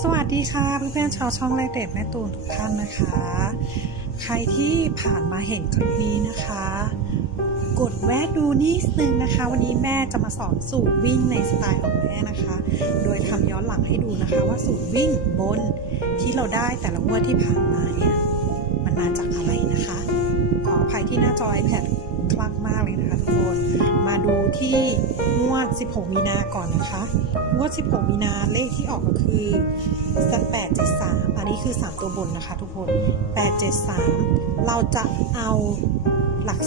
สวัสดีค่ะเพื่อนๆชาวช่องแรกเด็ดแม่ตูนทุกท่านนะคะ ใครที่ผ่านมาเห็นคลิปนี้นะคะ กดแวะดูนิดนึงนะคะ วันนี้แม่จะมาสอนสูตรวิ่งในสไตล์ของแม่นะคะ โดยทำย้อนหลังให้ดูนะคะว่าสูตรวิ่งบนที่เราได้แต่ละงวดที่ผ่านมาเนี่ยมันมาจากอะไรนะคะ ภัยที่หน้าจอ iPad คลักมากเลยนะคะทุกคน มาดูที่งวด 16 มีนาก่อนนะคะ งวด 16 มีนาเลขที่ออกก็คือ873 อันนี้คือ 3 ตัวบนนะคะทุกคน 873 เราจะเอาหลัก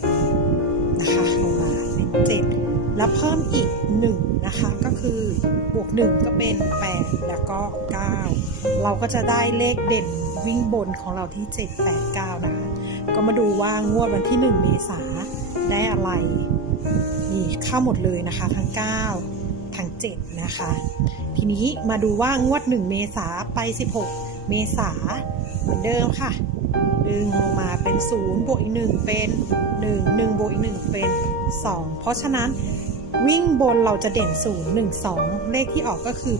10นะคะลงมาเป็น7 แล้วเพิ่มอีก 1 นะคะ ก็คือบวก 1 ก็เป็น 8 แล้วก็ 9 เราก็จะได้เลขเด่นวิ่งบนของเราที่ 7 8 9 นะคะ ก็มาดูว่างวดวันที่ 1 เมษาได้อะไร นี่เข้าหมดเลยนะคะทั้ง 9 ทั้ง 7 นะคะ ทีนี้มาดูว่างวด 1 เมษาไป 16 เมษาเหมือนเดิมค่ะ ดึงลงมาเป็น 0 บวกอีก 1 เป็น 1 1 บวกอีก 1 เป็น 2 เพราะฉะนั้น วิ่งบนเราจะเด่น 0 1 2 เลขที่ออกก็คือ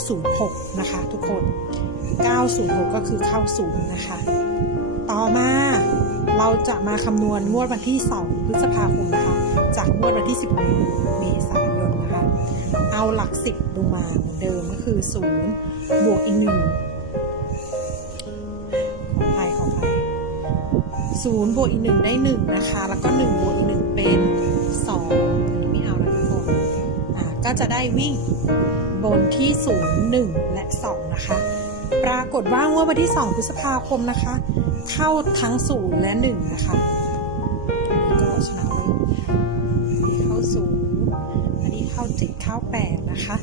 906 นะคะทุกคน 906 ก็คือเข้า0นย์นะคะ ต่อมาเราจะมาคำนวณงวดวันที่ 2 พฤษภาคมนะคะ จากงวดวันที่ 16 เมษายนนะคะ เอาหลัก 10 ลงมาเหมือนเดิมก็คือ 0 บวกอีก1ของใครของใคร0บวกอีก 1 ได้ 1 นะคะ แล้วก็ 1 บวกอีก 1 เป็น ก็จะได้วิ่งบนที่ 0 1 และ 2 นะคะ ปรากฏว่างวดวันที่ 2 พฤษภาคมนะคะ เข้าทั้ง 0 และ 1 นะคะอันนี้ก็ชนะเลยอันนี้เข้า 0 อันนี้เข้า 7 เข้า 8 นะคะ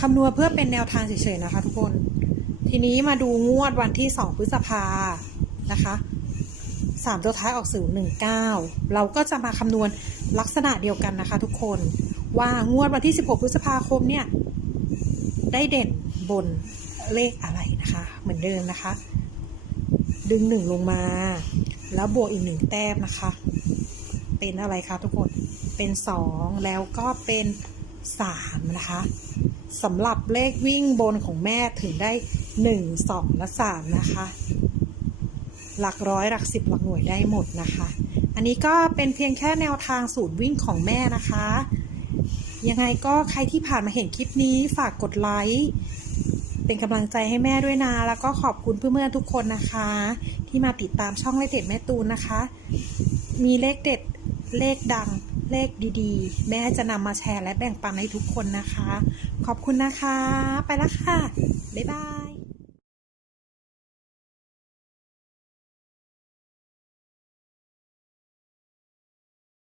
คำนวณเพื่อเป็นแนวทางเฉยๆนะคะทุกคน ทีนี้มาดูงวดวันที่ 2 พฤษภานะคะ3ตัวท้ายออก0 1 9 เราก็จะมาคำนวณลักษณะเดียวกันนะคะทุกคน ว่างวดวันที่ 16 พฤษภาคมเนี่ย ได้เด่นบนเลขอะไรนะคะ เหมือนเดิมนะคะ ดึงหนึ่งลงมา แล้วบวกอีกหนึ่งแต้มนะคะ เป็นอะไรคะทุกคน เป็นสองแล้วก็เป็นสามนะคะสำหรับเลขวิ่งบนของแม่ถึงได้หนึ่งสองและสามนะคะ หลักร้อยหลักสิบหลักหน่วยได้หมดนะคะ อันนี้ก็เป็นเพียงแค่แนวทางสูตรวิ่งของแม่นะคะ ยังไงก็ใครที่ผ่านมาเห็นคลิปนี้ฝากกดไลค์ เป็นกำลังใจให้แม่ด้วยนะ แล้วก็ขอบคุณเพื่อนๆทุกคนนะคะ ที่มาติดตามช่องเลขเด็ดแม่ตูนนะคะ มีเลขเด็ดเลขดังเลขดีๆ แม่จะนำมาแชร์และแบ่งปันให้ทุกคนนะคะ ขอบคุณนะคะ ไปล้วค่ะ บ๊ายบาย